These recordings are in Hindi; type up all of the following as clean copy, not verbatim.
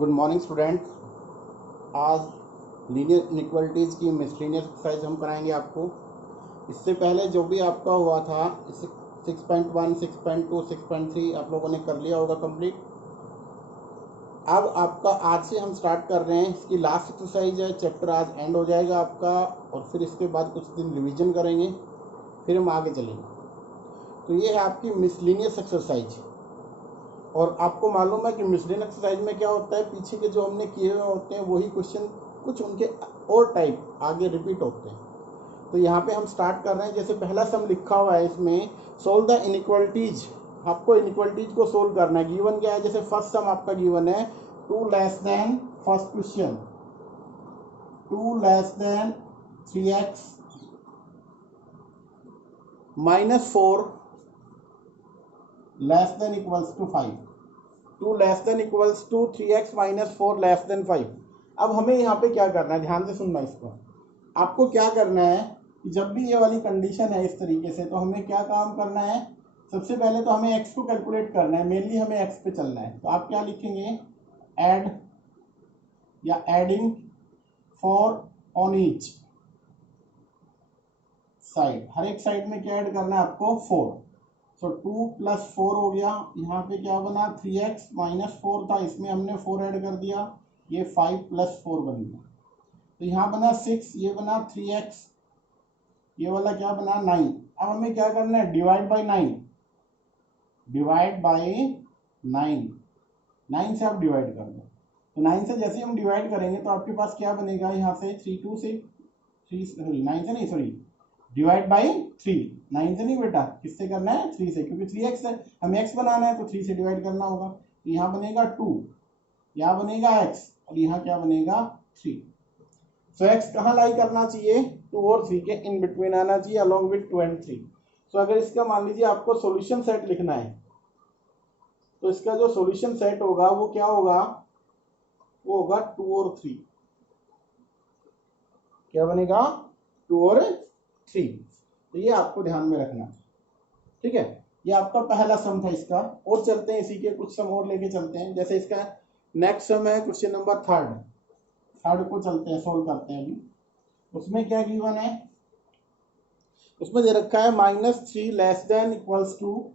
Good morning student. आज लीनियर इनइक्वालिटीज़ की मिसलीनियस एक्सरसाइज हम कराएंगे आपको। इससे पहले जो भी आपका हुआ था 6.1, 6.2, 6.3 आप लोगों ने कर लिया होगा कंप्लीट। अब आपका आज से हम स्टार्ट कर रहे हैं, इसकी लास्ट एक्सरसाइज है। चैप्टर आज एंड हो जाएगा आपका और फिर इसके बाद कुछ दिन रिवीजन करेंगे, फिर हम आगे चलेंगे। तो ये है आपकी मिसलीनियस एक्सरसाइज। और आपको मालूम है कि मिसलीनियस एक्सरसाइज में क्या होता है, पीछे के जो हमने किए हुए होते हैं वही क्वेश्चन कुछ उनके और टाइप आगे रिपीट होते हैं। तो यहाँ पे हम स्टार्ट कर रहे हैं। जैसे पहला सम लिखा हुआ है इसमें, सोल्व द इनइक्वालिटीज। आपको इनइक्वालिटीज को सोल्व करना है। गिवन क्या है, जैसे फर्स्ट सम आपका गिवन है 2 less than, first question 2 less than 3x -4 less than equals to 5। 2 less than equals to 3x -4 less than 5। अब हमें यहाँ पे क्या करना है, ध्यान से सुनना इसको। आपको क्या करना है कि जब भी ये वाली कंडीशन है इस तरीके से, तो हमें क्या काम करना है, सबसे पहले तो हमें x को कैलकुलेट करना है। मेनली हमें x पे चलना है। तो आप क्या लिखेंगे, ऐड या adding for on each side. हर एक साइड में क्या ऐड करना है आपको, 4। तो 2 + 4 हो गया। यहाँ पे क्या बना, 3x -4 था, इसमें हमने 4 ऐड कर दिया, ये 5 + 4 बन गया। तो यहाँ बना 6, ये बना 3x, ये वाला क्या बना 9। अब हमें क्या करना है, डिवाइड बाई 9। डिवाइड बाई 9, 9 से आप डिवाइड कर दो। तो 9 से जैसे हम डिवाइड करेंगे तो आपके पास क्या बनेगा, यहाँ से 3 से 9 से नहीं, सॉरी, डिवाइड बाई 3। 9 से नहीं बेटा, किससे करना है, 3 से, क्योंकि 3x है, हमें x बनाना है तो 3 से डिवाइड करना होगा। तो यहाँ बनेगा 2, यहाँ बनेगा x और यहाँ क्या बनेगा 3। सो x कहाँ लाई करना चाहिए, 2 और 3 के इन बिटवीन आना चाहिए, अलॉन्ग विथ 2 and 3। सो अगर इसका मान लीजिए आपको सॉल्यूशन सेट लिखना है, तो इसका जो सॉल्यूशन सेट होगा वो क्या होगा, वो होगा 2 और 3। क्या बनेगा, 2 और 3। तो ये आपको ध्यान में रखना, ठीक है। ये आपका पहला सम था इसका। और चलते हैं, इसी के कुछ सम और लेके चलते हैं। जैसे इसका नेक्स्ट सम है क्वेश्चन नंबर थर्ड को चलते हैं, सोल्व करते हैं अभी। उसमें क्या गिवन है, उसमें दे रखा है -3 लेस देन इक्वल्स टू,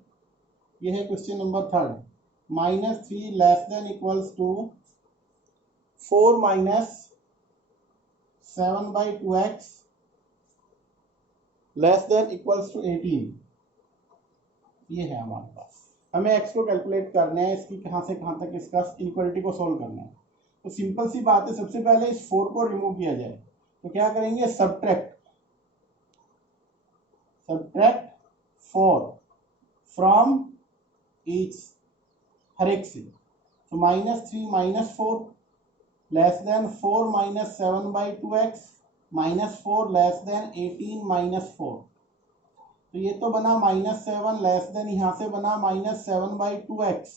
ये है question number third, -3 less than equals to 4 - 7/2x less than equals to 18। ये है हमारे पास। हमें x को कैलकुलेट करना है, इसकी कहाँ से कहाँ तक इसका इनइक्वालिटी को सोल्व करना है। तो सिंपल सी बात है, सबसे पहले इस 4 को रिमूव किया जाए। तो क्या करेंगे, सब्ट्रैक्ट 4 फ्रॉम ईच, हर एक से। तो -3 - 4 less than 4 - 7/2x -4 less then 18 - 4। तो ये तो बना -7 लेस देन, यहाँ से बना -7/2x,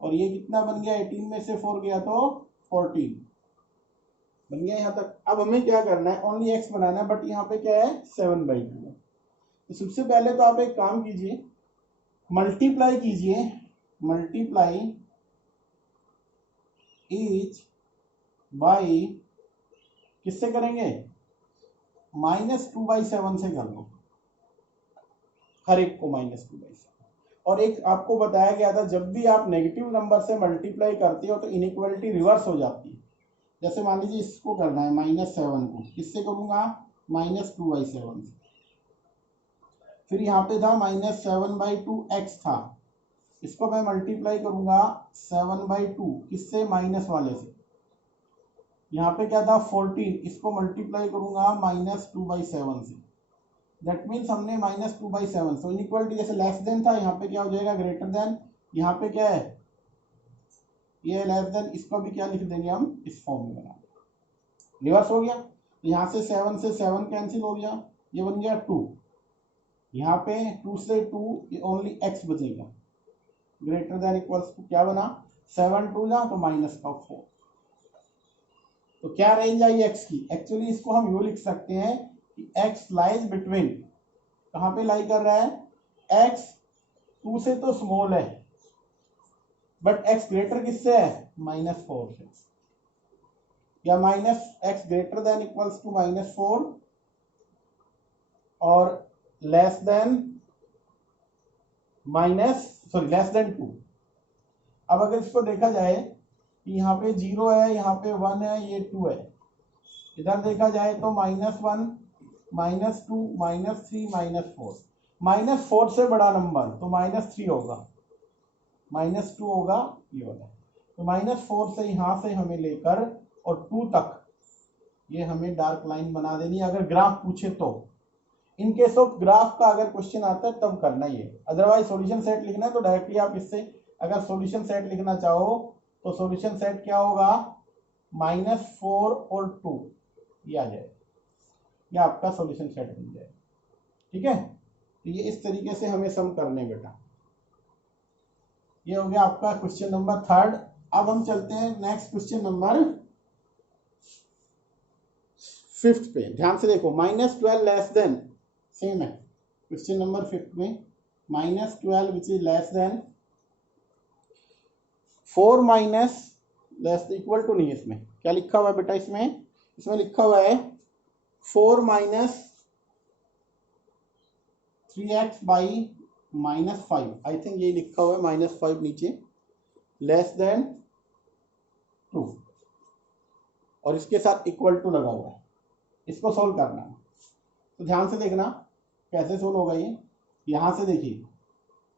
और ये कितना बन गया, 18 में से 4 गया तो 14 बन गया यहाँ तक। अब हमें क्या करना है, ओनली x बनाना है, बट यहाँ पे क्या है, 7/2 है। तो सबसे पहले तो आप एक काम कीजिए, मल्टीप्लाई कीजिए, मल्टीप्लाई ईच बाई, किससे करेंगे, -2/7 से कर लो, हर एक को -2/7। और एक आपको बताया गया था, जब भी आप नेगेटिव नंबर से मल्टीप्लाई करते हो तो इनइक्वालिटी रिवर्स हो जाती है। जैसे मान लीजिए इसको करना है -7 को, किससे करूंगा, -2/7 से। फिर यहाँ पे था -7/2x था, इसको मैं मल्टीप्लाई करूंगा 7/2, किससे, माइनस वाले से। यहाँ पे क्या था 14, इसको मल्टीप्लाई करूंगा -2/7 से। दैट मीन्स हमने -2/7। सो इनइक्वालिटी जैसे लेस देन था, यहाँ पे क्या हो जाएगा, ग्रेटर देन। यहाँ पे क्या है, ये लेस देन, इसको भी क्या लिख देंगे हम, इस फॉर्म में बना, रिवर्स हो गया। यहाँ से 7 से 7 कैंसिल हो गया, ये बन गया 2। यहाँ पे 2 से 2, ये ओनली x बचेगा, ग्रेटर देन इक्वल्स टू क्या बना, 7 2 जा तो -4। तो क्या रेंज आई x की, एक्चुअली इसको हम यूँ लिख सकते हैं कि x लाइज बिटवीन, कहाँ पे लाई कर रहा है, x 2 से तो स्मॉल है, बट x ग्रेटर किससे है, -4 से, या -x greater than equals to -4 और लेस देन लेस देन 2। अब अगर इसको देखा जाए कि यहाँ पे 0 है, यहाँ पे 1 है, ये 2 है, इधर देखा जाए तो -1 -2 -3 -4, -4 से बड़ा नंबर तो -3 होगा, -2 होगा ये वाला। तो -4 से यहाँ से हमें लेकर और 2 तक ये हमें डार्क लाइन बना देनी है, अगर ग्राफ पूछे तो। इन केस ऑफ ग्राफ का अगर क्वेश्चन आता है तब करना ही है, अदरवाइज सॉल्यूशन सेट लिखना है तो डायरेक्टली आप इससे अगर सॉल्यूशन सेट लिखना चाहो तो सॉल्यूशन सेट क्या होगा, -4 और 2 ये आ जाए, ये आपका सॉल्यूशन सेट बन जाए। ठीक है, तो ये इस तरीके से हमें सम करने बेटा। ये हो गया आपका क्वेश्चन नंबर 3। अब हम चलते हैं नेक्स्ट क्वेश्चन नंबर 5 पे। ध्यान से देखो, -12 लेस देन, सेम है क्वेश्चन नंबर 5 में, -12 which is less than 4 minus less equal to नहीं, इसमें क्या लिखा हुआ है बेटा, इसमें लिखा हुआ है 4 minus 3x by -5, I think ये लिखा हुआ है -5 नीचे, लेस देन 2 और इसके साथ इक्वल टू लगा हुआ है। इसको सोल्व करना है, तो ध्यान से देखना कैसे सोल्व होगा ये। यहाँ से देखिए,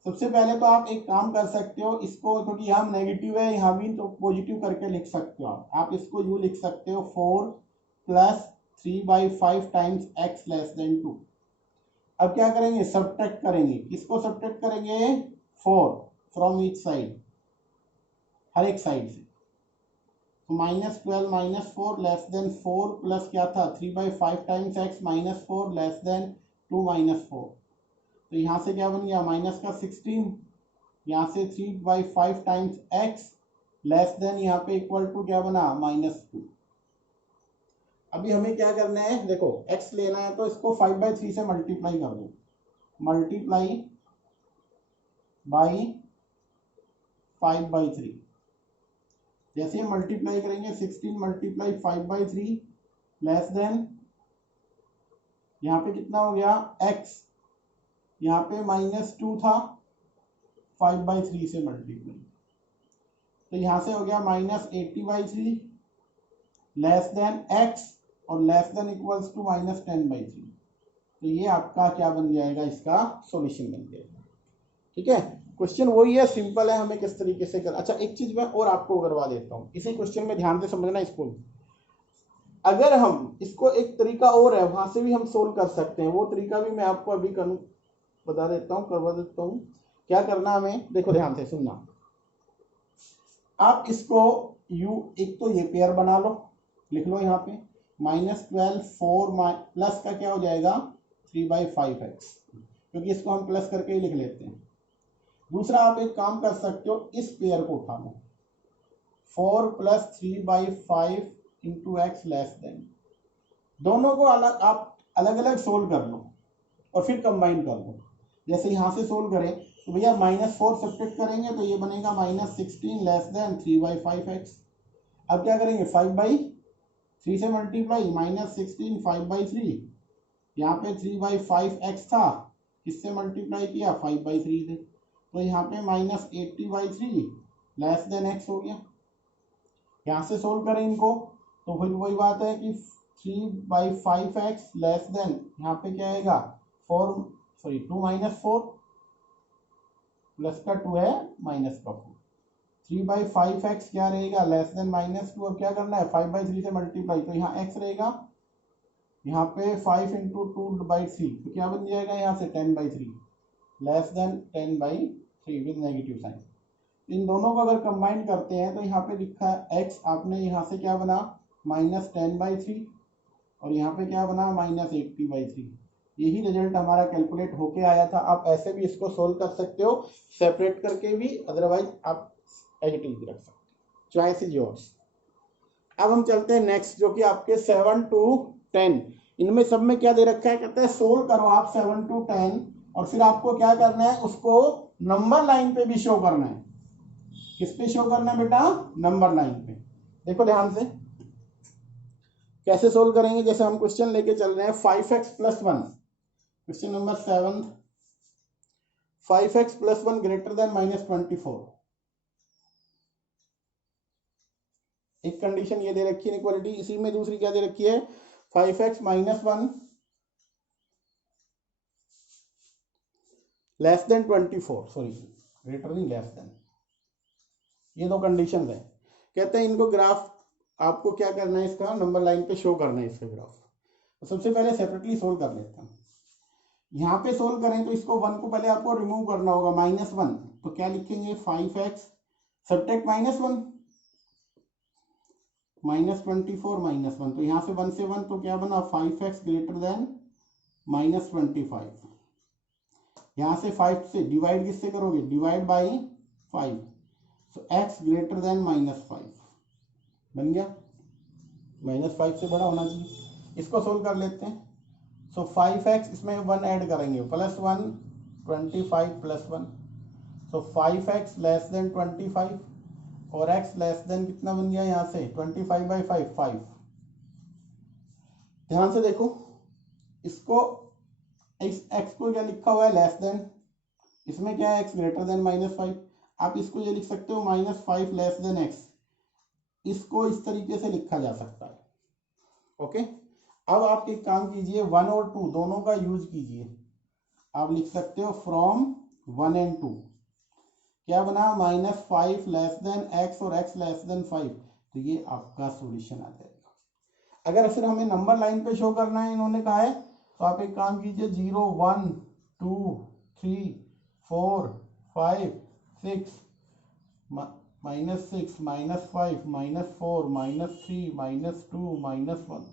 सबसे पहले तो आप एक काम कर सकते हो, इसको क्योंकि यहाँ नेगेटिव है यहाँ भी तो पॉजिटिव करके लिख सकते हो आप इसको यूँ लिख सकते हो 4 + 3/5 टाइम्स x लेस देन 2। अब क्या करेंगे, सब्ट्रैक्ट करेंगे, किसको सब्ट्रैक्ट करेंगे, 4 फ्रॉम ईच साइड, हर एक साइड से। तो -12 -4 लेस देन 4 प्लस क्या था 3/5 टाइम्स x -4 लेस देन 2 -4। तो यहाँ से क्या बन गया माइनस का 16, यहाँ से 3/5 टाइम्स x लेस देन यहाँ पे इक्वल टू क्या बना -2। अभी हमें क्या करना है, देखो x लेना है तो इसको 5/3 से मल्टीप्लाई कर दो, मल्टीप्लाई बाई 5/3। जैसे मल्टीप्लाई करेंगे 16 मल्टीप्लाई 5/3 लेस देन, यहाँ पे कितना हो गया x, यहाँ पे -2 था, 5/3 से मल्टीप्लाई, तो यहाँ से हो गया -80/3 लेस देन x और लेस देन इक्वल्स टू -10/3। तो ये आपका क्या बन जाएगा, इसका सॉल्यूशन बन जाएगा। ठीक है, क्वेश्चन वही है, सिंपल है, हमें किस तरीके से कर। अच्छा एक चीज मैं और आपको करवा देता हूँ, इसी क्वेश्चन में ध्यान से समझना इसको। अगर हम इसको एक तरीका और है वहां से भी हम सोल्व कर सकते हैं, वो तरीका भी मैं आपको अभी बता देता हूँ, करवा देता हूँ। क्या करना हमें, देखो ध्यान से सुनना, आप इसको एक तो ये पेयर बना लो, लिख लो यहाँ पे -12 4 प्लस का क्या हो जाएगा 3/5x, क्योंकि इसको हम प्लस करके ही लिख लेते हैं। दूसरा आप एक काम कर सकते हो, इस पेयर को उठा लो, 4 + 3/5 इंटू x लेस देन, दोनों को आप अलग अलग सोल्व कर लो और फिर कंबाइन कर लो। जैसे यहाँ से सोल्व करें तो भैया -4 सब्ट्रैक्ट करेंगे तो ये बनेगा -16 लेस देन 3/5x। अब क्या करेंगे 5/3 से मल्टीप्लाई, -16 5/3, यहाँ पे 3/5x था, इससे मल्टीप्लाई किया 5/3 से, तो यहाँ पे -80/3 लेस देन x हो गया। यहाँ से सोल्व करें इनको तो फिर वही बात है कि 3/5x लेस देन, यहाँ पे क्या आएगा 2 - 4 प्लस का 2 है माइनस का 4, 3/5x क्या रहेगा लेस देन -2। अब क्या करना है 5/3 से मल्टीप्लाई, तो यहाँ x रहेगा, यहाँ पे 5 × 2/3 तो क्या बन जाएगा यहाँ से 10/3 less than 10/3 with negative sign. इन दोनों को अगर कंबाइन करते हैं तो यहाँ पे लिखा है x, आपने यहाँ से क्या बना -10/3 और यहाँ पे क्या बना -80/3। यही रिजल्ट हमारा कैलकुलेट होके आया था। आप ऐसे भी इसको सोल्व कर सकते हो, सेपरेट करके भी, अदरवाइज आप एज इट इज भी रख सकते हो, चॉइस इज योर्स। अब हम चलते हैं नेक्स्ट, जो कि आपके 7 to 10, इनमें सब में क्या दे रखा है, कहते हैं सोल्व करो आप 7 to 10 और फिर आपको क्या करना है, उसको नंबर लाइन पे भी शो करना है। किस पे शो करना है बेटा, नंबर लाइन पे। देखो ध्यान से कैसे सोल्व करेंगे, जैसे हम क्वेश्चन लेके चल रहे हैं 5x+1, question number 7, 5x+1 greater than -24। एक कंडीशन ये दे रखी है इनइक्वालिटी, इसी में दूसरी क्या दे रखी है, 5x-1 less than 24, sorry greater नहीं लेस देन, ये दो कंडीशन है। कहते हैं इनको ग्राफ आपको क्या करना है, इसका नंबर लाइन पे शो करना है इसका ग्राफ। तो सबसे पहले सेपरेटली सोल्व कर लेते हैं। यहाँ पे सोल्व करें तो इसको 1 को पहले आपको रिमूव करना होगा, -1, तो क्या लिखेंगे 5x सब्ट्रैक्ट -1 -24 -1, तो यहाँ से 1 से 1 तो क्या बना 5x ग्रेटर देन -25। यहाँ से 5 से डिवाइड किससे करोगे, डिवाइड बाई 5, तो x ग्रेटर देन -5 बन गया, -5 से बड़ा होना चाहिए। इसको सोल्व कर लेते हैं। सो 5x इसमें 1 ऐड करेंगे, +1 25 +1, सो 5x लेस देन 25 और x लेस देन कितना बन गया यहाँ से 25/5 5। ध्यान से देखो इसको, इस x को क्या लिखा हुआ है लेस देन, इसमें क्या है x ग्रेटर देन -5। आप इसको ये लिख सकते हो -5 लेस देन x, इसको इस तरीके से लिखा जा सकता है। ओके, अब आप एक काम कीजिए, 1 और 2 दोनों का यूज कीजिए। आप लिख सकते हो फ्रॉम 1 and 2 क्या बना, -5 लेस देन x और x लेस देन 5, तो ये आपका सॉल्यूशन आ जाएगा। अगर फिर हमें नंबर लाइन पे शो करना है, इन्होंने कहा है, तो आप एक काम कीजिए 0 1 2 3 4 5 6 -6 -5 -4 -3 -2 -1।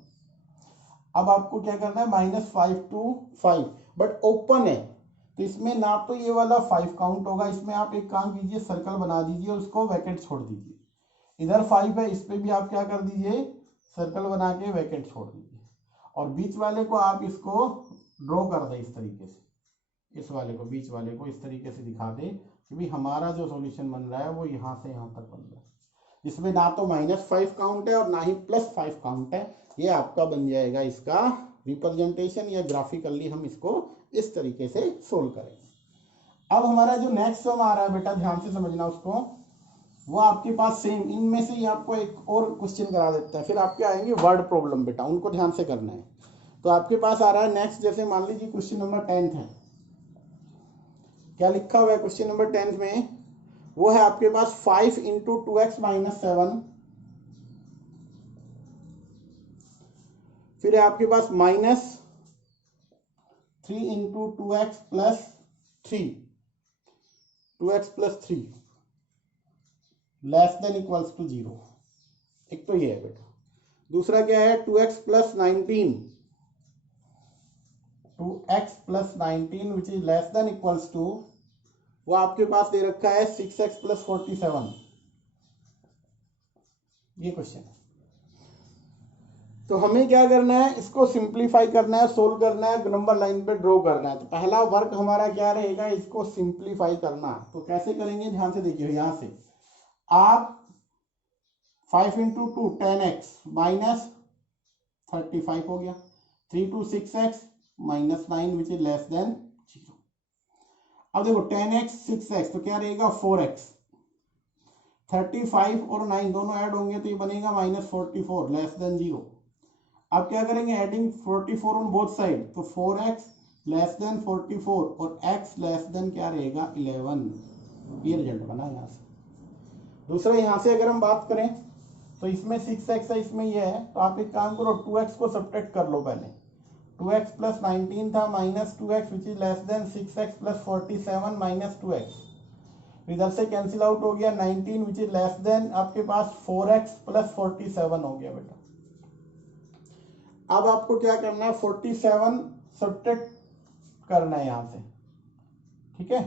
अब आपको क्या करना है, -5 to 5, बट ओपन है तो इसमें ना तो ये वाला 5 काउंट होगा, इसमें आप एक काम कीजिए सर्कल बना दीजिए, उसको वैकेट छोड़ दीजिए। इधर 5 है, इस पे भी आप क्या कर दीजिए, सर्कल बना के वैकेट छोड़ दीजिए, और बीच वाले को आप इसको ड्रॉ कर दें इस तरीके से, इस वाले को, बीच वाले को इस तरीके से दिखा दें कि भी हमारा जो सॉल्यूशन बन रहा है वो यहाँ से यहाँ तक बन रहा है, जिसमें ना तो -5 काउंट है और ना ही +5 काउंट है। ये आपका बन जाएगा इसका रिप्रेजेंटेशन, या ग्राफिकली हम इसको इस तरीके से सोल्व करेंगे। अब हमारा जो नेक्स्ट सम आ रहा है बेटा, ध्यान से समझना उसको, वो आपके पास सेम इनमें से ही आपको एक और क्वेश्चन करा देते हैं, फिर आपके आएंगे वर्ड प्रॉब्लम बेटा, उनको ध्यान से करना है। तो आपके पास आ रहा है नेक्स्ट, जैसे मान लीजिए क्वेश्चन नंबर 10 है, क्या लिखा हुआ है क्वेश्चन नंबर 10 में, वो है आपके पास 5 × 2x - 7, फिर है आपके पास -3 × 2x + 3, 2x + 3 less than equals to 0। एक तो ये है बेटा। दूसरा क्या है 2x + 19, 2x + 19 which is less than equals to, वो आपके पास दे रखा है 6x + 47। ये क्वेश्चन है, तो हमें क्या करना है, इसको सिंप्लीफाई करना है, सोल्व करना है, नंबर लाइन पे ड्रॉ करना है। तो पहला वर्क हमारा क्या रहेगा, इसको सिंप्लीफाई करना। तो कैसे करेंगे, ध्यान से देखिए, यहां से आप 5 × 2 10x -35 हो गया, 3 × 6x -9 which is less then 0। अब देखो 10x 6x तो क्या रहेगा 4x, 35 और 9 दोनों ऐड होंगे तो ये बनेगा -44 लेस देन 0। अब क्या करेंगे, एडिंग 44 ऑन बोथ साइड, तो 4x लेस देन 44 और x लेस देन क्या रहेगा 11। ये रिजल्ट बना यहाँ से। दूसरा यहाँ से अगर हम बात करें तो इसमें 6x है, इसमें ये है, तो आप एक काम करो 2x को सब्ट्रैक्ट कर लो पहले। 2x + 19 था -2x which is less then 6x + 47 -2x, इधर से कैंसिल आउट हो गया 19 विच इज लेस देन आपके पास 4x + 47 हो गया बेटा। अब आपको क्या करना है 47 सब्ट्रैक्ट करना है यहाँ से, ठीक है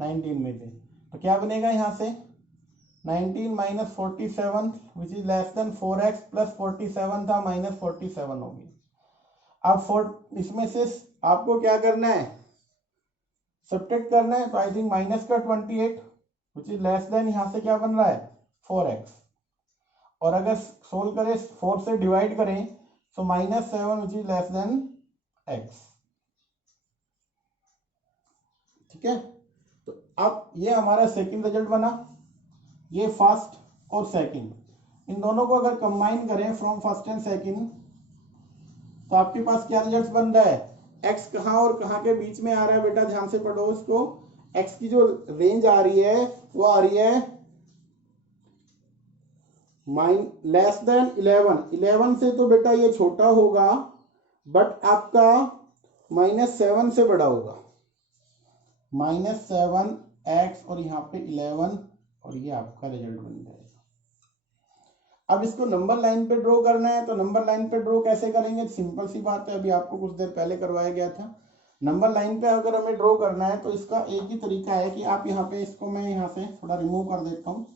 19 में से, तो क्या बनेगा यहाँ से 19 - 47 विच इज लेस देन 4x + 47 था -47 हो गया। अब इसमें से आपको क्या करना है सब्ट्रैक्ट करना है, तो आई थिंक माइनस का 28, विच इज लेस देन, यहां से क्या बन रहा है 4x, और अगर सोल्व करें 4 से डिवाइड करें तो -7 विच इज लेस देन x। ठीक है, तो अब ये हमारा सेकंड रिजल्ट बना, ये फर्स्ट और सेकंड, इन दोनों को अगर कंबाइन करें फ्रॉम फर्स्ट एंड सेकंड तो आपके पास क्या रिजल्ट बन रहा है, x कहां और कहां के बीच में आ रहा है बेटा, ध्यान से पढ़ो इसको। x की जो रेंज आ रही है वो आ रही है लेस देन 11 से, तो बेटा ये छोटा होगा, बट आपका -7 से बड़ा होगा, -7x और यहाँ पे 11, और ये आपका रिजल्ट बन जाएगा। अब इसको नंबर लाइन पे ड्रॉ करना है, तो नंबर लाइन पे ड्रॉ कैसे करेंगे, सिंपल सी बात है, अभी आपको कुछ देर पहले करवाया गया था। नंबर लाइन पे अगर हमें ड्रॉ करना है तो इसका एक ही तरीका है कि आप यहाँ पे, इसको मैं यहाँ से थोड़ा रिमूव कर देता हूँ।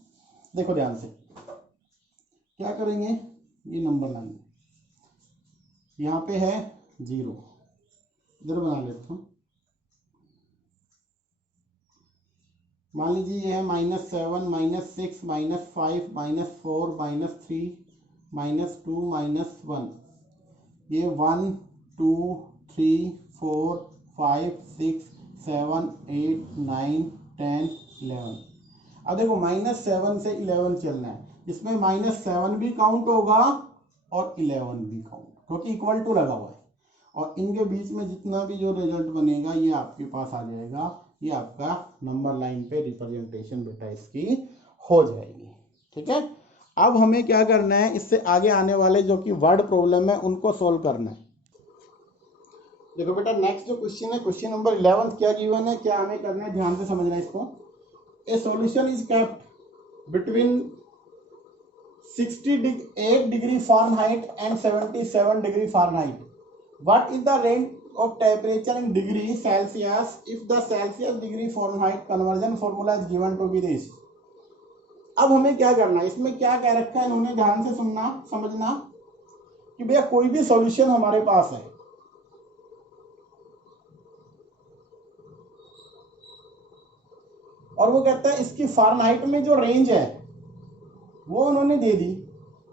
देखो ध्यान से क्या करेंगे, ये नंबर लाइन यहाँ पे है 0, इधर बना लेता हूँ, मान लीजिए ये है -7, -6, -5, -4, -3, -2, -1, ये 1 2 3 4 5 6 7 8 9 10 11। अब देखो -7 से 11 चलना है, इसमें -7 भी काउंट होगा और 11 भी काउंट, क्योंकि इक्वल टू लगा हुआ है, और इनके बीच में जितना भी जो रिजल्ट बनेगा ये आपके पास आ जाएगा, ये आपका नंबर लाइन पे रिप्रेजेंटेशन बेटा इसकी हो जाएगी। ठीक है, अब हमें क्या करना है, इससे आगे आने वाले जो कि वर्ड प्रॉब्लम है उनको सोल्व करना है। देखो बेटा नेक्स्ट जो क्वेश्चन है, क्वेश्चन नंबर 11 क्या गिवन है, क्या हमें करना है, ध्यान से समझना है इसको। ए solution is kept between 68 degree Fahrenheit and 77 degree Fahrenheit. What is the range of temperature in degree Celsius if the Celsius degree Fahrenheit conversion formula is given to be this? अब हमें क्या करना है, इसमें क्या कह रखा है इन्होंने, ध्यान से सुनना समझना कि भैया कोई भी सॉल्यूशन हमारे पास है, और वो कहता है इसकी फ़ारेनहाइट में जो रेंज है वो उन्होंने दे दी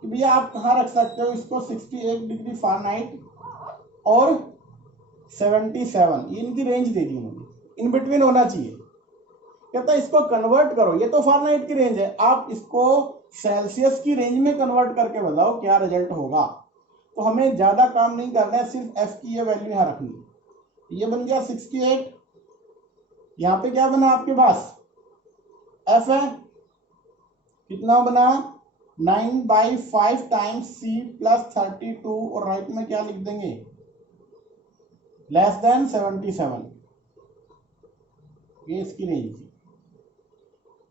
कि भैया आप कहाँ रख सकते हो इसको, 68 डिग्री फ़ारेनहाइट और 77, ये इनकी रेंज दे दी उन्होंने, इन बिटवीन होना चाहिए। कहता है इसको कन्वर्ट करो, ये तो फ़ारेनहाइट की रेंज है, आप इसको सेल्सियस की रेंज में कन्वर्ट करके बताओ क्या रिजल्ट होगा। तो हमें ज्यादा काम नहीं करना है, सिर्फ एफ की ये वैल्यू यहाँ रखनी है। ये बन गया 68, यहाँ पे क्या बना आपके पास एफ है, कितना बना 9/5 टाइम्स सी प्लस 32, और राइट में क्या लिख देंगे लेस देन 77, ये इसकी रेंज थी।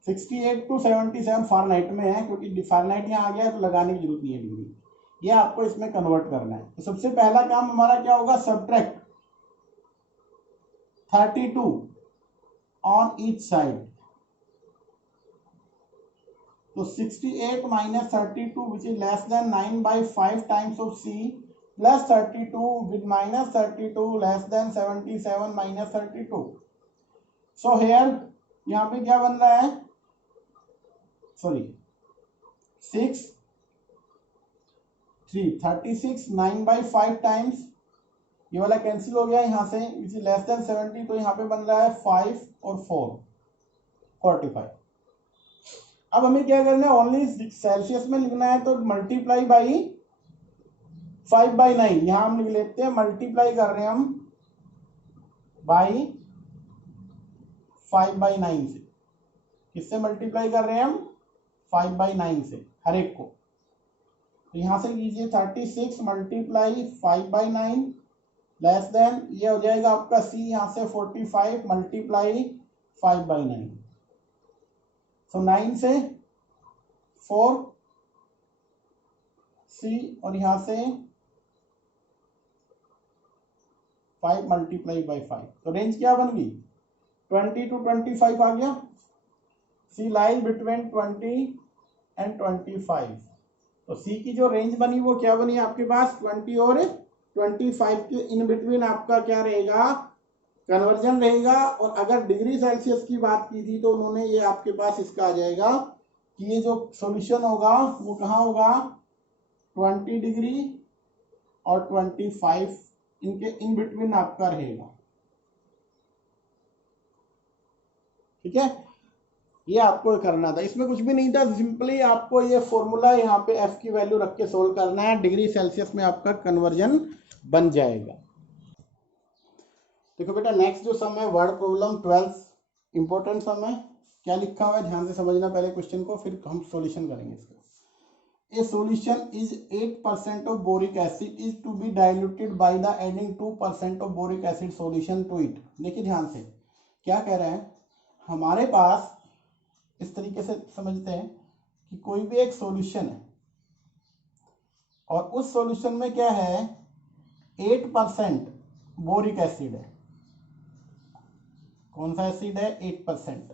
68 to 77 फ़ारेनहाइट में है, क्योंकि फ़ारेनहाइट यहाँ आ गया तो लगाने की जरूरत नहीं है डिग्री, ये आपको इसमें कन्वर्ट करना है। तो सबसे पहला काम हमारा क्या होगा, सब्ट्रैक्ट 32 ऑन ईच साइड, तो 68 minus 32 which is less than 9/5 times of C plus 32 with minus 32 less than 77 minus 32. So here यहाँ पे क्या बन रहा है, सॉरी 6 3 36 9/5 टाइम्स, ये वाला कैंसिल हो गया यहाँ से, विच इज लेस देन 70, तो यहाँ पे बन रहा है 5 और 4 45। अब हमें क्या करना है, ओनली सेल्सियस में लिखना है, तो मल्टीप्लाई बाई 5/9, यहां हम लिख लेते हैं, मल्टीप्लाई कर रहे हैं हम बाई 5/9 से। किससे मल्टीप्लाई कर रहे हैं हम, 5/9 से हर एक को। तो यहां से लीजिए 36 मल्टीप्लाई 5/9 लेस देन, ये हो जाएगा आपका सी, यहां से 45 मल्टीप्लाई 5/9, तो 9 से 4 सी, और यहां से 5 मल्टीप्लाई बाई 5, तो रेंज क्या बन गई 20 to 25 आ गया। सी लाइज बिटवीन 20 एंड 25, तो सी की जो रेंज बनी वो क्या बनी आपके पास 20 और 25 के इन बिटवीन आपका क्या रहेगा कन्वर्जन रहेगा। और अगर डिग्री सेल्सियस की बात की थी तो उन्होंने ये आपके पास इसका आ जाएगा कि ये जो सॉल्यूशन होगा वो कहाँ होगा, 20 डिग्री और 25 इनके इन बिटवीन आपका रहेगा। ठीक है, ये आपको करना था, इसमें कुछ भी नहीं था, सिंपली आपको ये फॉर्मूला यहाँ पे एफ की वैल्यू रख के सोल्व करना है, डिग्री सेल्सियस में आपका कन्वर्जन बन जाएगा। देखो बेटा नेक्स्ट जो सम है वर्ड प्रॉब्लम 12 इंपॉर्टेंट सम है। क्या लिखा हुआ है ध्यान से समझना पहले क्वेश्चन को, फिर हम सॉल्यूशन करेंगे इसको। A solution is 8% of boric acid is to be diluted by the adding 2% of boric acid solution to it। देखिए ध्यान से क्या कह रहे हैं, हमारे पास इस तरीके से समझते हैं कि कोई भी एक सॉल्यूशन है और उस सॉल्यूशन में क्या है 8% बोरिक एसिड है। कौन सा एसिड है, 8%।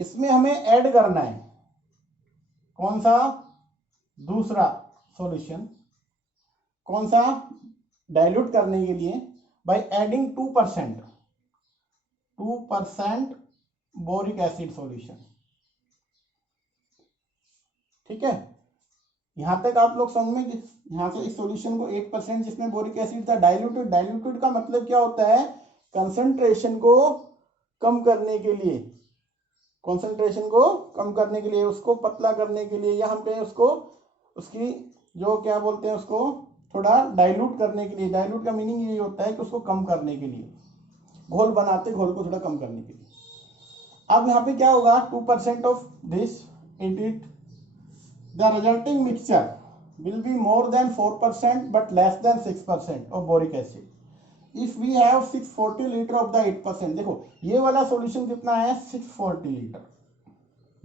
इसमें हमें ऐड करना है कौन सा, दूसरा सॉल्यूशन। कौन सा, डाइल्यूट करने के लिए by adding 2% boric acid solution. ठीक है, यहां तक आप लोग समझ में, यहां से इस सॉल्यूशन को 8% जिसमें बोरिक एसिड था डाइल्यूटेड। डाइल्यूटेड का मतलब क्या होता है, कंसंट्रेशन को कम करने के लिए, कंसंट्रेशन को कम करने के लिए, उसको पतला करने के लिए, या हम कहें उसको उसकी जो क्या बोलते हैं उसको थोड़ा डाइल्यूट करने के लिए। डाइल्यूट का मीनिंग यही होता है कि उसको कम करने के लिए, घोल बनाते घोल को थोड़ा कम करने के लिए। अब यहाँ पे क्या होगा, 2% of this it the resulting mixture will be more than 4% but less than 6% of boric acid. If we have 640 litre of the 8%, देखो ये वाला सॉल्यूशन कितना है 640 लीटर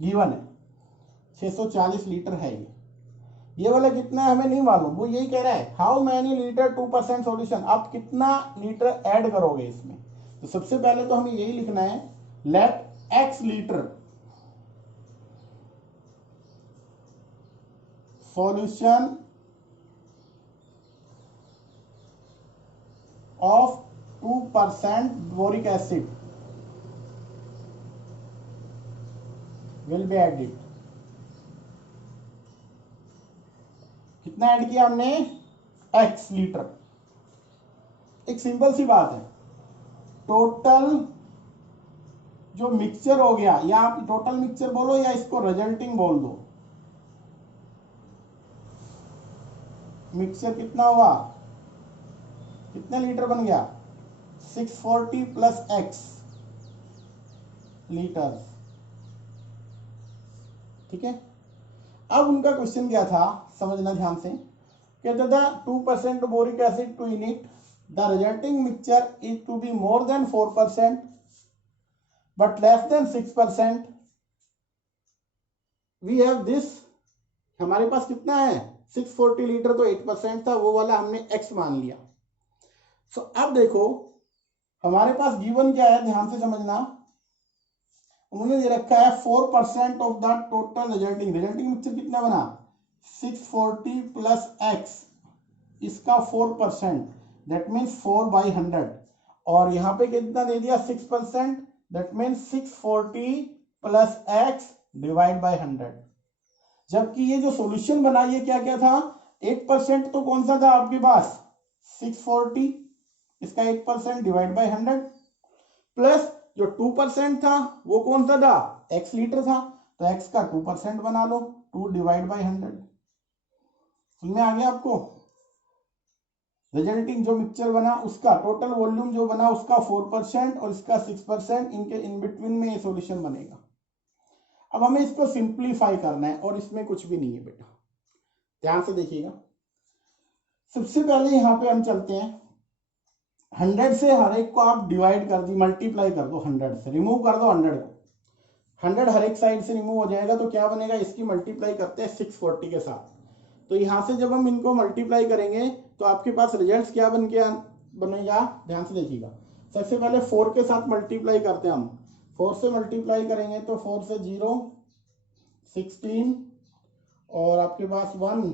गिवन है, 640 लीटर है ये वाला कितना है हमें नहीं मालूम, वो यही कह रहा है हाउ मैनी लीटर 2% सॉल्यूशन, आप कितना लीटर ऐड करोगे इसमें। तो सबसे पहले तो हमें यही लिखना है let x litre solution of 2% boric acid will be added। कितना ऐड किया हमने, x लीटर। एक सिंपल सी बात है, टोटल जो मिक्सचर हो गया, या आप टोटल मिक्सचर बोलो या इसको रिजल्टिंग बोल दो, मिक्सचर कितना हुआ, कितने लीटर बन गया 640 प्लस x लीटर। ठीक है, अब उनका क्वेश्चन क्या था समझना ध्यान से, कहता था 2% boric acid to in it, the resulting mixture is to be more than 4% but less than 6%। We have this, हमारे पास कितना है 640 लीटर, तो 8% था, वो वाला हमने x मान लिया। सो अब देखो हमारे पास गिवन क्या है, ध्यान से समझना, उन्होंने दे रखा है 4% of the total resulting mixture कितना बना 640 प्लस x, इसका 4%, दैट मीन्स 4/100, और यहाँ पे कितना दे दिया 6%, that means 640 plus x divide by 100। जबकि ये जो सॉल्यूशन बना ये क्या क्या था, 8% तो कौन सा था आपके पास 640, इसका 8% डिवाइड बाय 100, प्लस जो 2% था वो कौन सा था x लीटर था, तो x का 2% बना लो, 2 डिवाइड बाय 100। समझ में आ गया आपको, रिजल्टिंग जो मिक्सचर बना उसका टोटल वॉल्यूम जो बना उसका 4% और इसका 6%, इनके इन बिटवीन में ये सॉल्यूशन बनेगा। अब हमें इसको सिंप्लीफाई करना है और इसमें कुछ भी नहीं है बेटा, ध्यान से देखिएगा। सबसे पहले यहां पे हम चलते हैं, 100 से हर एक को आप डिवाइड कर दी, मल्टीप्लाई कर दो, 100 से रिमूव कर दो 100 को, 100 हर एक साइड से रिमूव हो जाएगा, तो क्या बनेगा, इसकी मल्टीप्लाई करते हैं 640 के साथ। तो यहां से जब हम इनको मल्टीप्लाई करेंगे तो आपके पास रिजल्ट क्या बनेगा, ध्यान से देखिएगा। सबसे पहले 4 के साथ मल्टीप्लाई करते हैं हम, 4 से मल्टीप्लाई करेंगे तो 4 से 0 16 और आपके पास 1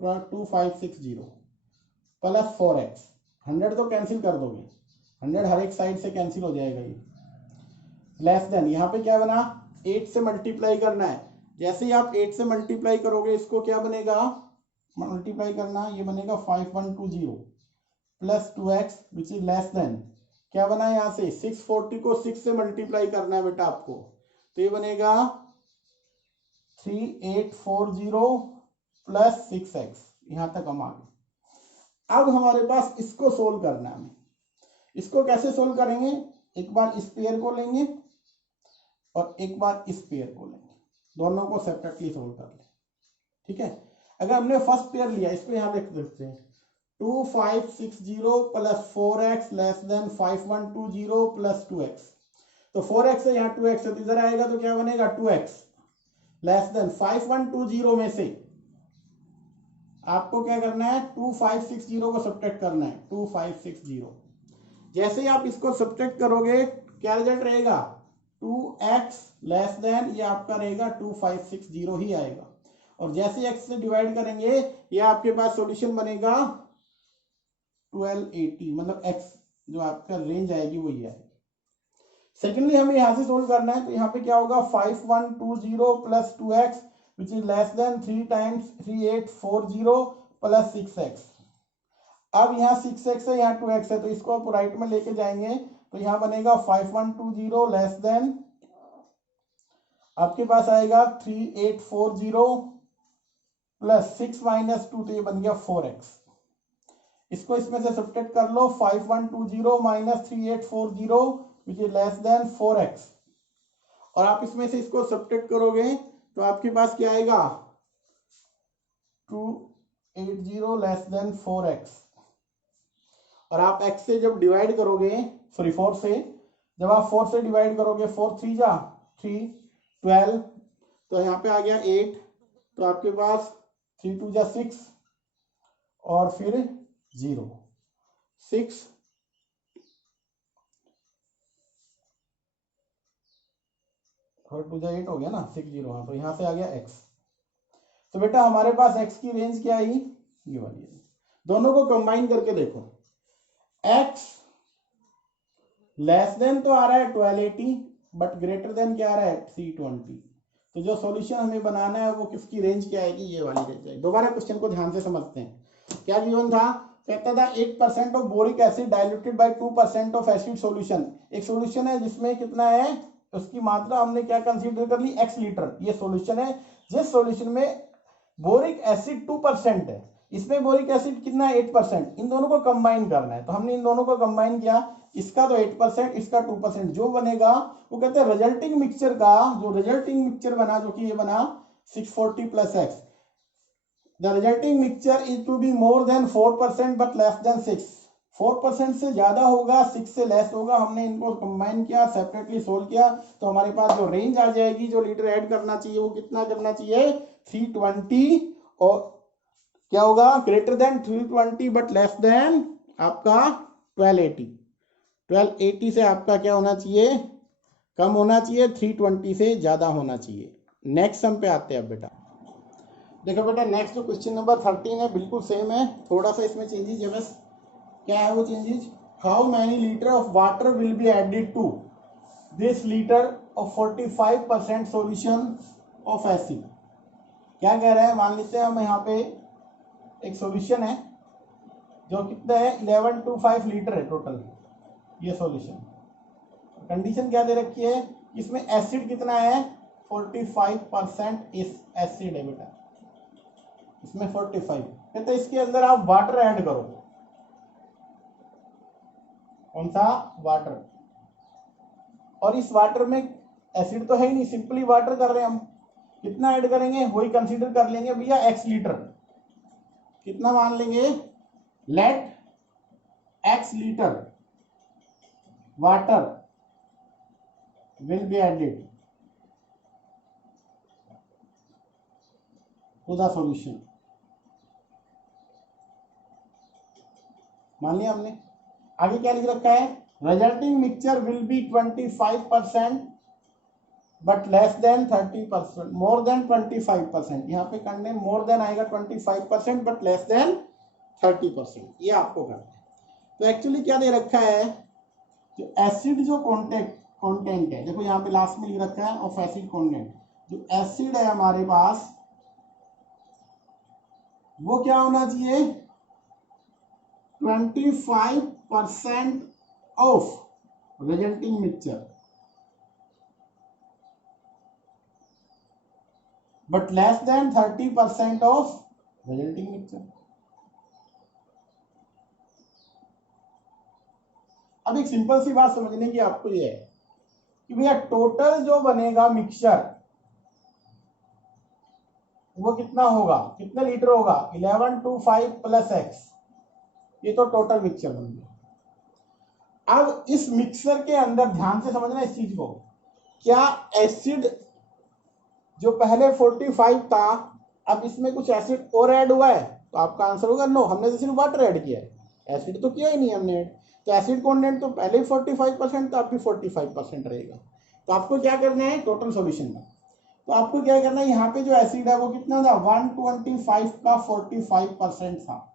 2560 प्लस 4x, 100 तो कैंसिल कर दोगे, 100 हर एक साइड से कैंसिल हो जाएगा ये। लेस देन यहाँ पे क्या बना, 8 से मल्टीप्लाई करना है। जैसे ही आप 8 से मल्टीप्लाई करोगे इसको क्या बनेगा, मल्टीप्लाई करना, ये बनेगा 5120 plus 2x which is less then, क्या बना यहाँ से 640 को 6 से मल्टीप्लाई करना है बेटा आपको, तो ये बनेगा 3840 प्लस 6x। यहां तक हम आ गए। अब हमारे पास इसको सोल्व करना है हमें। इसको कैसे सोल्व करेंगे, एक बार इस पेयर को लेंगे और एक बार इस पेयर को लेंगे, दोनों को सेपरेटली सोल्व कर लें। ठीक है, अगर हमने फर्स्ट पेयर लिया, इसको यहां लिख देते हैं 2560 plus 4x less than 5120 plus 2x। तो 4x है, यहाँ 2x है, तो इधर आएगा तो क्या बनेगा 2x लेस देन 5120 में से आपको क्या करना है 2560 को सब्ट्रैक्ट करना है 2560। जैसे ही आप इसको सब्ट्रैक्ट करोगे क्या रिजल्ट रहेगा 2x लेस देन, ये आपका रहेगा 2560 ही आएगा। और जैसे x से डिवाइड करेंगे ये आपके पास सॉल्यूशन बनेगा 1280, मतलब x जो आपका रेंज आएगी वो ये आएगी। सेकेंडली हमें यहां से सोल्व करना है, तो यहाँ पे क्या होगा 5120 plus 2x which is less then 3 times 3840 plus 6x। अब यहाँ 6x है, यहाँ 2x है, तो इसको आप राइट में लेके जाएंगे तो यहाँ बनेगा 5120 लेस देन, आपके पास आएगा 3840 प्लस 6 माइनस 2, तो ये बन गया 4x। इसको इसमें से सब्ट्रैक्ट कर लो, 5120 minus 3840 which is less then 4x, और आप इसमें से इसको सब्ट्रैक्ट करोगे तो आपके पास क्या आएगा 280 लेस देन 4x। और आप x से जब डिवाइड करोगे, सॉरी 4 से, जब आप 4 से डिवाइड करोगे 4 3 जा 3 12, तो यहाँ पे आ गया 8, तो आपके पास 3 2 जा 6 और फिर 0 6 और 2 जा 8 हो गया ना 6 0, हाँ, तो यहाँ से आ गया x। तो बेटा हमारे पास x की रेंज क्या आई, ये वाली है। दोनों को कंबाइन करके देखो, x लेस देन तो आ रहा है 1280 बट ग्रेटर देन क्या आ रहा है 320। तो जो सॉल्यूशन हमें बनाना है वो किसकी रेंज क्या आएगी, ये वाली रेंज आएगी। दोबारा क्वेश्चन को ध्यान से समझते हैं। क्या गिवन था, कहता था 8% of boric acid diluted by 2% of acid solution. एक सॉल्यूशन है जिसमें कितना है, उसकी मात्रा हमने क्या कंसीडर कर ली, x लीटर। ये सॉल्यूशन है जिस सॉल्यूशन में बोरिक एसिड 2% है, इसमें बोरिक एसिड कितना है 8%। इन दोनों को कंबाइन करना है, तो हमने इन दोनों को कंबाइन किया, इसका तो 8%, इसका 2%, जो बनेगा वो कहते हैं रिजल्टिंग मिक्सचर का, जो रिजल्टिंग मिक्सचर बना, जो कि ये बना 640 plus x, the resulting mixture is to be more than 4% but less than 6। 4% से ज्यादा होगा, 6 से लेस होगा। हमने इनको कंबाइन किया, सेपरेटली सोल्व किया, तो हमारे पास जो रेंज आ जाएगी, जो लीटर ऐड करना चाहिए वो कितना करना चाहिए 320, और क्या होगा greater than 320 but less then आपका 1280। 1280 से आपका क्या होना चाहिए, कम होना चाहिए, 320 से ज्यादा होना चाहिए। नेक्स्ट सम पे आते हैं बेटा। देखो बेटा नेक्स्ट जो क्वेश्चन नंबर 13 है बिल्कुल सेम है, थोड़ा सा इसमें चेंजेस है बस। क्या है वो changes, how many litre of water will be added to this litre of 45% solution of acid. क्या कह रहे हैं, मान लेते हैं हम यहाँ पे एक सॉल्यूशन है जो कितना है 1125 लीटर है टोटल ये सॉल्यूशन। कंडीशन क्या दे रखी है, इसमें एसिड कितना है 45% इस एसिड है बेटा, इसमें 45। कहते हैं इसके अंदर आप वाटर ऐड करो, कौन सा वाटर, और इस वाटर में एसिड तो है ही नहीं, सिंपली वाटर कर रहे हैं हम। कितना ऐड करेंगे वही कंसीडर कर लेंगे भैया x लीटर, कितना मान लेंगे, let x litre water will be added to the solution. मान लिया हमने। आगे क्या लिख रखा है, resulting mixture will be 25% but less than 30%, more than 25%। यहाँ पे करने मोर देन आएगा 25% बट लेस देन 30%, ये आपको करना है। तो एक्चुअली क्या दे रखा है, जो एसिड जो कंटेंट है, देखो यहाँ पे लास्ट में लिख रखा है ऑफ एसिड कंटेंट, जो एसिड है हमारे पास वो क्या होना चाहिए, 25% of resulting mixture, but less than 30% of resulting mixture. अब एक सिंपल सी बात समझने की आपको ये है कि भैया टोटल जो बनेगा मिक्सचर वो कितना होगा, कितने लीटर होगा, 1125 प्लस एक्स, ये तो टोटल मिक्सचर बन गया। अब इस मिक्सचर के अंदर ध्यान से समझना इस चीज को, क्या एसिड जो पहले 45 था अब इसमें कुछ एसिड और ऐड हुआ है, तो आपका आंसर होगा नो, हमने तो सिर्फ वाटर ऐड किया है, एसिड तो किया ही नहीं हमने ऐड। तो एसिड कंटेंट तो पहले ही 45% था, अब भी 45% रहेगा। तो आपको क्या करना है टोटल सॉल्यूशन में, तो आपको क्या करना है, यहाँ पे जो एसिड है वो कितना था, 125 का 45% था,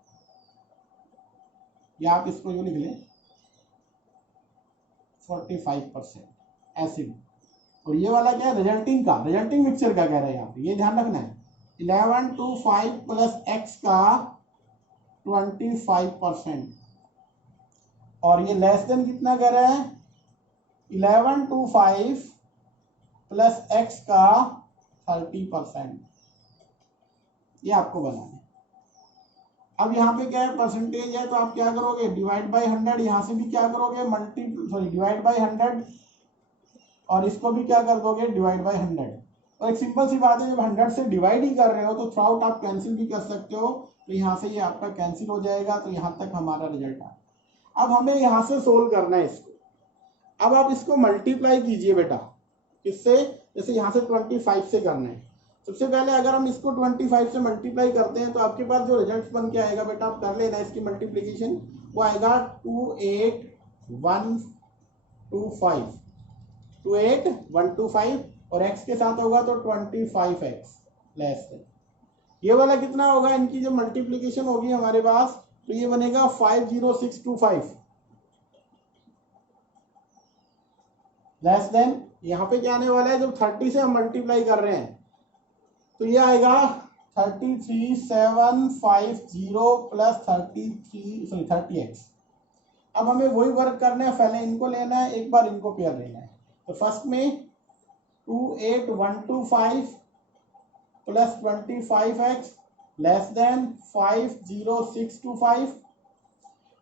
या आप इसको जो लिख लें 45% एसिड, और ये वाला क्या है रिजल्टिंग का, रिजल्टिंग मिक्सचर का कह रहे हैं यहाँ पे, ये ध्यान रखना है 1125 प्लस एक्स का 25%, और ये लेस देन कितना कह रहा है 1125 प्लस एक्स का 30%, ये आपको बनाना है। अब यहाँ पे क्या है परसेंटेज है, तो आप क्या करोगे डिवाइड बाय 100, यहाँ से भी क्या करोगे डिवाइड बाय 100, और इसको भी क्या कर दोगे डिवाइड बाय 100। और एक सिंपल सी बात है, जब 100 से डिवाइड ही कर रहे हो तो थ्रू आउट आप कैंसिल भी कर सकते हो, तो यहाँ से ये आपका कैंसिल हो जाएगा, तो यहाँ तक हमारा रिजल्ट आ। अब हमें यहाँ से सोल्व करना है इसको। अब आप इसको मल्टीप्लाई कीजिए बेटा, किससे, जैसे यहाँ से 25 से करना है। सबसे पहले अगर हम इसको 25 से मल्टीप्लाई करते हैं तो आपके पास जो रिजल्ट बन के आएगा बेटा, आप कर लेना इसकी मल्टीप्लीकेशन, वो आएगा 28125, और x के साथ होगा तो 25x लेस देन, ये वाला कितना होगा, इनकी जब मल्टीप्लीकेशन होगी हमारे पास तो ये बनेगा 50625 लेस देन, यहाँ पे क्या आने वाला है, जब 30 से हम मल्टीप्लाई कर रहे हैं तो ये आएगा 33750 प्लस 30x। अब हमें वही वर्क करना है, पहले इनको लेना है, एक बार इनको पेयर लेना है। तो फर्स्ट में 28125 प्लस 25x लेस देन 50625,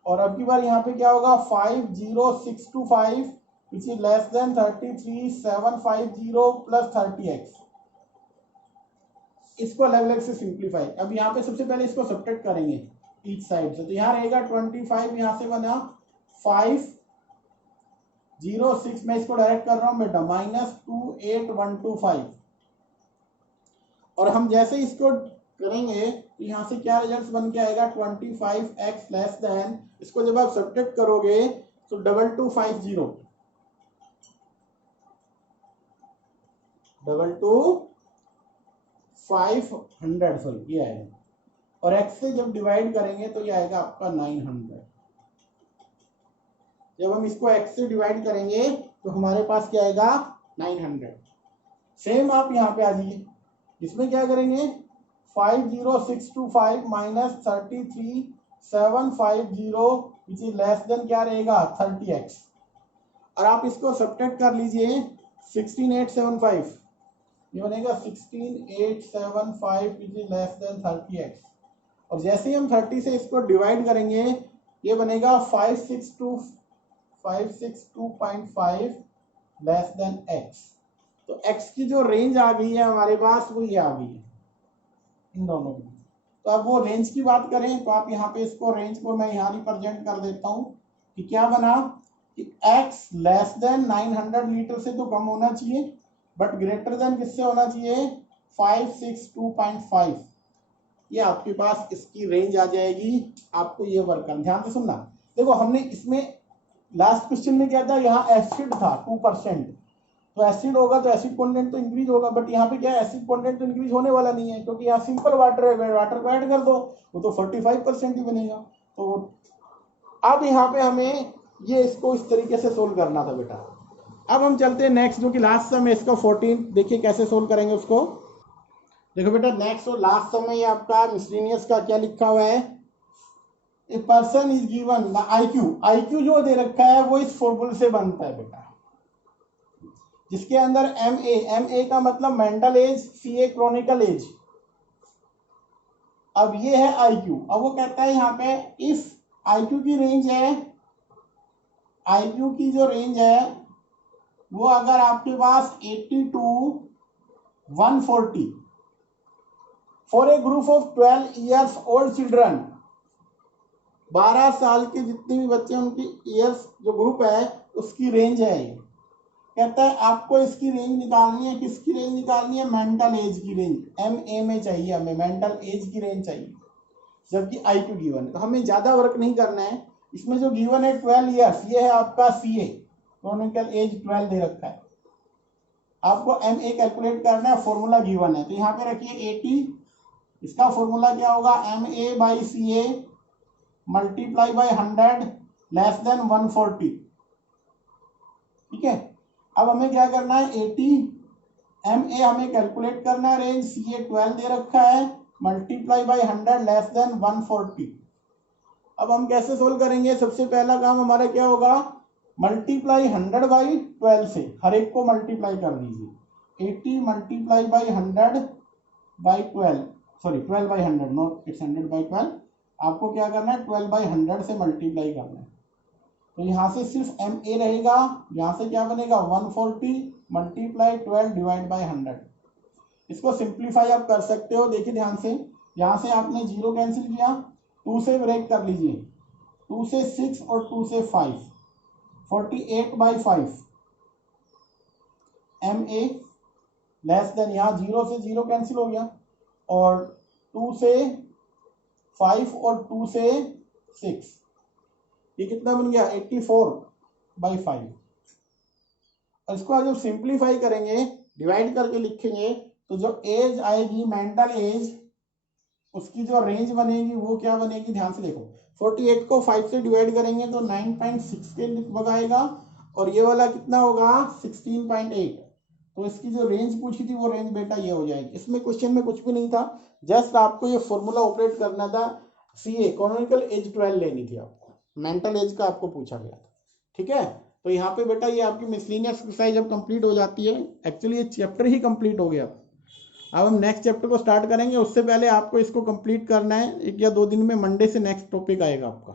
और अब की बार यहाँ पे क्या होगा 50625 विच is less then 33750 plus 30x। इसको अलग अलग से सिंप्लीफाई, अब यहाँ पे सबसे पहले इसको सब्ट्रैक्ट करेंगे ईच साइड से, तो यहाँ रहेगा 25, यहाँ से बना 506, मैं इसको डायरेक्ट कर रहा हूं बेटा, -28125, और हम जैसे इसको करेंगे तो यहाँ से क्या रिजल्ट बन के आएगा 25x लेस देन, इसको जब आप सब्ट्रैक्ट करोगे तो 2250 सॉरी ये आएगा, और x से जब डिवाइड करेंगे तो ये आएगा आपका 900। जब हम इसको x से डिवाइड करेंगे तो हमारे पास क्या आएगा 900। सेम आप यहाँ पे आ जाइए, इसमें क्या करेंगे 50625 minus 33750 which is less then क्या रहेगा 30x, और आप इसको सब्ट्रैक्ट कर लीजिए 16875, ये बनेगा 16875 विच इज लेस देन 30x, और जैसे ही हम 30 से इसको डिवाइड करेंगे ये बनेगा 562.5 लेस देन x। तो x की जो रेंज आ गई है हमारे पास वो ये आ गई है इन दोनों की। तो अब वो रेंज की बात करें तो आप यहाँ पे इसको रेंज को मैं यहाँ रिप्रेजेंट कर देता हूँ कि क्या बना कि x लेस देन 900 लीटर से तो कम होना चाहिए, बट ग्रेटर देन किससे होना चाहिए 562.5, ये आपके पास इसकी रेंज आ जाएगी। आपको ये वर्क करना, ध्यान से सुनना। देखो हमने इसमें लास्ट क्वेश्चन में क्या था, यहाँ एसिड था 2%, तो एसिड होगा तो एसिड कंटेंट तो इंक्रीज होगा, बट यहाँ पे क्या है एसिड कंटेंट तो इंक्रीज होने वाला नहीं है, क्योंकि यहाँ सिंपल वाटर है, वाटर को ऐड कर दो वो तो 45% ही बनेगा। तो अब यहाँ पे हमें ये इसको इस तरीके से सोल्व करना था बेटा। अब हम चलते हैं नेक्स्ट, जो कि लास्ट सम है इसका 14। देखिए कैसे सोल्व करेंगे उसको। देखो बेटा नेक्स्ट और लास्ट सम में ये आपका मिसलेनियस का क्या लिखा हुआ है, a person is given the IQ जो दे रखा है वो इस फॉर्मूले से बनता है बेटा, जिसके अंदर एम ए का मतलब मेंटल एज, सी ए क्रॉनिकल एज। अब ये है आईक्यू। अब वो कहता है यहाँ पे इफ आईक्यू की रेंज है, आईक्यू की जो रेंज है वो अगर आपके पास 80 to 140 for a group of 12 years old children, 12 साल के जितने भी बच्चे उनकी ईयर्स जो ग्रुप है उसकी रेंज है। ये कहता है आपको इसकी रेंज निकालनी है। किसकी रेंज निकालनी है? मेंटल एज की रेंज। एम ए में चाहिए हमें, मेंटल एज की रेंज चाहिए, जबकि आईक्यू गिवन है। तो हमें ज्यादा वर्क नहीं करना है। इसमें जो गिवन है 12 ईयर्स, ये है आपका सी ए क्रॉनिकल एज 12 दे रखा है। आपको एम ए कैलकुलेट करना है, फॉर्मूला गिवन है। तो यहाँ पे रखिए 80, इसका फॉर्मूला क्या होगा? M A by C A multiply by 100 less than 140। ठीक है, अब हमें क्या करना है? 80 एम ए हमें कैलकुलेट करना है, रेंज सी ए 12 दे रखा है, मल्टीप्लाई बाई 100 लेस देन 140। अब हम कैसे सोल्व करेंगे? सबसे पहला काम हमारा क्या होगा? मल्टीप्लाई 100 बाई 12 से, हर एक को मल्टीप्लाई कर दीजिए। 80 multiply by 100 by 12, sorry 12 by 100, not it's 100 by 12। आपको क्या करना है? 12 बाई 100 से मल्टीप्लाई करना है। तो यहाँ से सिर्फ एम ए रहेगा, यहाँ से क्या बनेगा? 140 मल्टीप्लाई 12 डिवाइड बाई 100। इसको सिंप्लीफाई आप कर सकते हो। देखिए ध्यान से, यहाँ से आपने 0 कैंसिल किया, 2 से ब्रेक कर लीजिए, 2 से 6 और 2 से 5, 48 by 5 M A less than, यहाँ 0 से 0 कैंसिल हो गया, और 2 से 5 और 2 से 6, ये कितना बन गया? 84 बाई 5। और इसको आज जब सिंप्लीफाई करेंगे, डिवाइड करके लिखेंगे, तो जो एज आएगी मेंटल एज, उसकी जो रेंज बनेगी वो क्या बनेगी? ध्यान से देखो, 48 को 5 से डिवाइड करेंगे तो 9.6 के लगभग आएगा, और ये वाला कितना होगा? 16.8। तो इसकी जो रेंज पूछी थी वो रेंज बेटा ये हो जाएगी। इसमें क्वेश्चन में कुछ भी नहीं था, जस्ट आपको ये फॉर्मूला ऑपरेट करना था। सी ए क्रॉनिकल एज 12 लेनी थी आपको, मेंटल एज का आपको पूछा गया था। ठीक है, तो यहाँ पे बेटा ये आपकी मिसलेनियस एक्सरसाइज जब कंप्लीट हो जाती है, एक्चुअली ये चैप्टर ही कंप्लीट हो गया। अब हम नेक्स्ट चैप्टर को स्टार्ट करेंगे, उससे पहले आपको इसको कंप्लीट करना है। 1 या 2 दिन में मंडे से नेक्स्ट टॉपिक आएगा आपका।